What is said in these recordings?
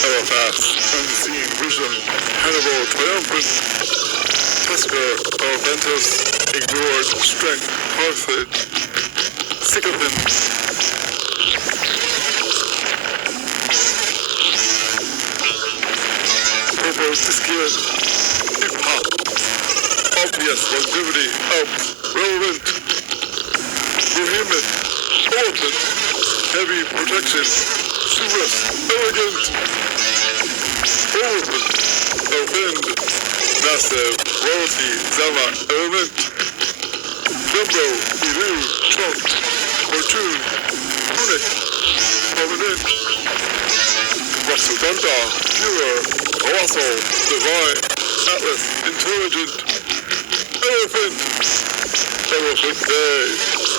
fast, unseen vision, Hannibal triumphant, Tusker of Ventus, ignored strength, Carthage, Sycophant, Discian, hip-hop, obvious longevity, Alps, relevant, vehement, open, heavy protection, Surus, elegant, open, offend, massive, royalty, Zama, element, Jumbo, Ilu, Trump, Fortune, Tunic, Prominent, Ḥrough, pure, colossal, divine, atlas, intelligent, elephant day.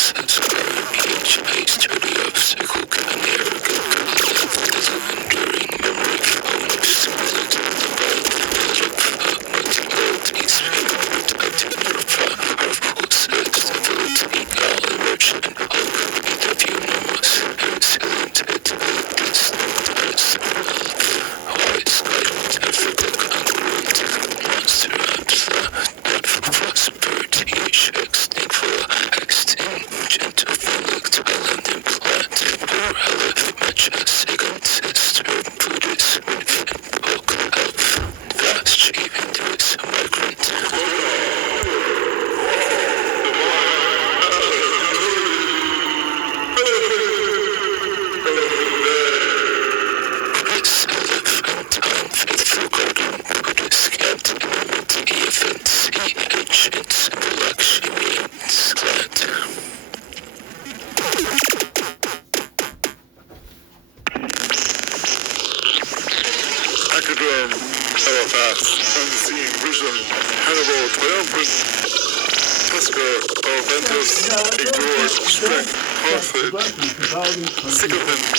process where each ice turtle obstacle can left as an enduring memory found simulated by multi-modalities protecting our process stability knowledge and alchemy the enormous and resilient abilities as wise guidance ethical congruent monster not for prosperity extinct gentle Thailand implant poor Elep Majewią̬ic ancestor Buddhist infant book health vast chief Hinduism migrant Reese elephantine faithful guardian Buddhist scant element even see ancient Symbolize glad Acadrum, Elephas, Unseen Vision, Hannibal Triumphant, Tusker, Ventus, Ignored, Strength, Hostage, Sycophant,